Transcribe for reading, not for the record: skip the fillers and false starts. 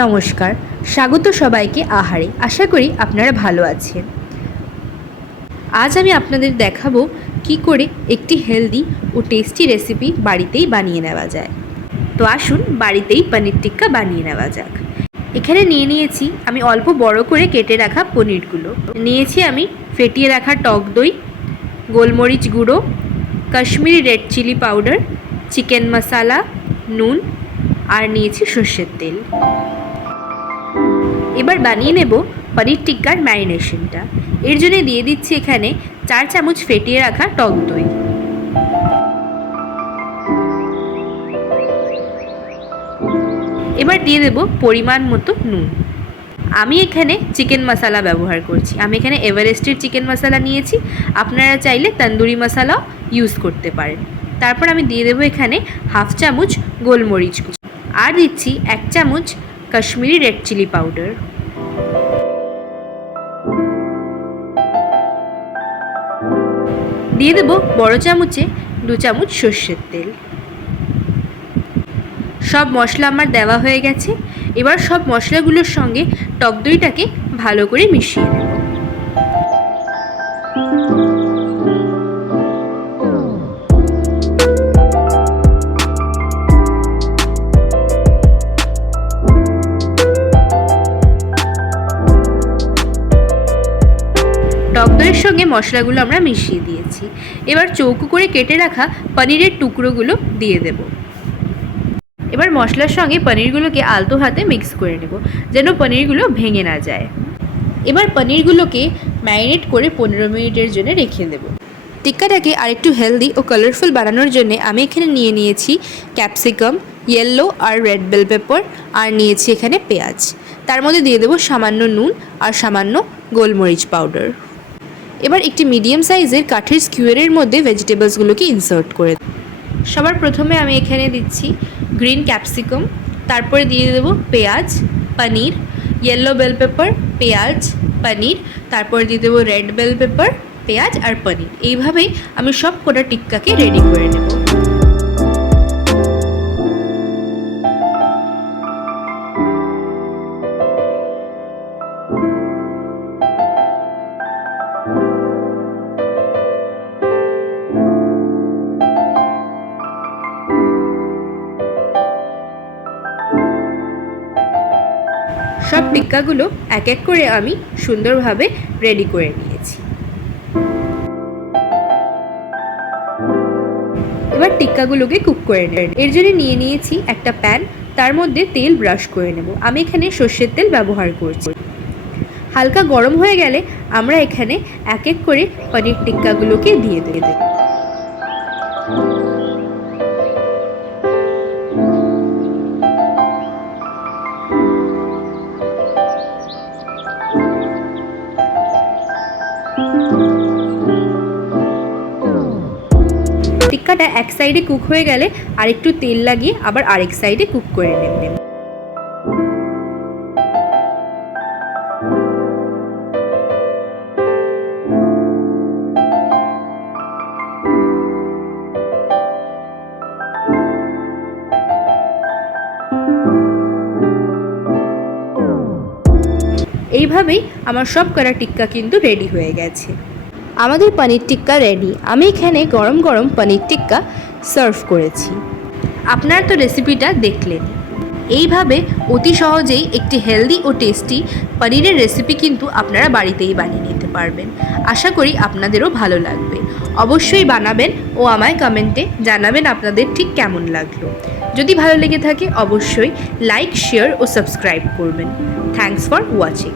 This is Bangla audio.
নমস্কার, স্বাগত সবাইকে আহারে। আশা করি আপনারা ভালো আছেন। আজ আমি আপনাদের দেখাবো কি করে একটি হেলদি ও টেস্টি রেসিপি বাড়িতেই বানিয়ে নেওয়া যায়। তো আসুন বাড়িতেই পনির টিক্কা বানিয়ে নেওয়া যাক। এখানে নিয়েছি আমি অল্প বড় করে কেটে রাখা পনিরগুলো। নিয়েছি আমি ফেটিয়ে রাখা টক দই, গোলমরিচ গুঁড়ো, Kashmiri red chilli powder, chicken masala, নুন আর নিয়েছি সর্ষের তেল। এবার বানিয়ে নেব পনির টিক্কার ম্যারিনেশনটা। এর জন্য দিয়ে দিচ্ছি এখানে 4 চামচ ফেটিয়ে রাখা টক দই। এবার দিয়ে দেব পরিমাণ মতো নুন। আমি এখানে চিকেন মশলা ব্যবহার করছি। আমি এখানে এভারেস্টের চিকেন মশলা নিয়েছি, আপনারা চাইলে তন্দুরি মশলাও ইউজ করতে পারেন। তারপর আমি দিয়ে দেবো এখানে 1/2 চামচ গোলমরিচ গুঁড়ো আর দিচ্ছি 1 চামচ কাশ্মীরি রেড চিলি পাউডার। দিয়ে দেব বড় চামচে 2 চামচ সর্ষের তেল। সব মশলা আমার দেওয়া হয়ে গেছে। এবার সব মশলাগুলোর সঙ্গে টক দইটাকে ভালো করে মিশিয়ে নেব। টক দইয়ের সঙ্গে মশলাগুলো আমরা মিশিয়ে দিয়েছি। এবার চৌকো করে কেটে রাখা পনিরের টুকরোগুলো দিয়ে দেব। এবার মশলার সঙ্গে পনিরগুলোকে আলতো হাতে মিক্স করে নেব, যেন পনিরগুলো ভেঙে না যায়। এবার পনিরগুলোকে ম্যারিনেট করে 15 মিনিটের জন্য রেখে দেব। টিক্কাটাকে আরেকটু হেলদি ও কালারফুল বানানোর জন্য আমি এখানে নিয়েছি ক্যাপসিকাম, ইয়েলো আর রেড বেল পেপার, আর নিয়েছি এখানে পেঁয়াজ। তার মধ্যে দিয়ে দেবো সামান্য নুন আর সামান্য গোলমরিচ পাউডার। এবার একটি মিডিয়াম সাইজের কাঠের স্কিউয়ারের মধ্যে ভেজিটেবলসগুলোকে ইনসার্ট করে দেব। সবার প্রথমে আমি এখানে দিচ্ছি গ্রিন ক্যাপসিকাম, তারপরে দিয়ে দেবো পেঁয়াজ, পনির, ইয়েলো বেল পেপার, পেঁয়াজ, পনির, তারপরে দিয়ে দেবো রেড বেল পেপার, পেঁয়াজ আর পনির। এইভাবেই আমি সব কটা টিক্কাকে রেডি করে নেব। সব টিক্কাগুলো এক এক করে আমি সুন্দরভাবে রেডি করে নিয়েছি। এবার টিক্কাগুলোকে কুক করে নেব। এর জন্য নিয়েছি একটা প্যান, তার মধ্যে তেল ব্রাশ করে নেব। আমি এখানে সর্ষের তেল ব্যবহার করছি। হালকা গরম হয়ে গেলে আমরা এখানে এক এক করে পনির টিক্কাগুলোকে দিয়ে দেব। টিক্কাটা এক সাইডে কুক হয়ে গেলে আরেকটু তেল লাগিয়ে আবার আরেক সাইডে কুক করে নেব। এইভাবেই আমার সব করা টিক্কা কিন্তু রেডি হয়ে গেছে। আমাদের পনির টিক্কা রেডি। আমি এখানে গরম গরম পনির টিক্কা সার্ভ করেছি। আপনারা তো রেসিপিটা দেখলেন। এইভাবে অতি সহজেই একটি হেলদি ও টেস্টি পনিরের রেসিপি কিন্তু আপনারা বাড়িতেই বানিয়ে নিতে পারবেন। আশা করি আপনাদেরও ভালো লাগবে। অবশ্যই বানাবেন ও আমায় কমেন্টে জানাবেন আপনাদের ঠিক কেমন লাগলো। যদি ভালো লেগে থাকে অবশ্যই লাইক, শেয়ার ও সাবস্ক্রাইব করবেন। Thanks for watching.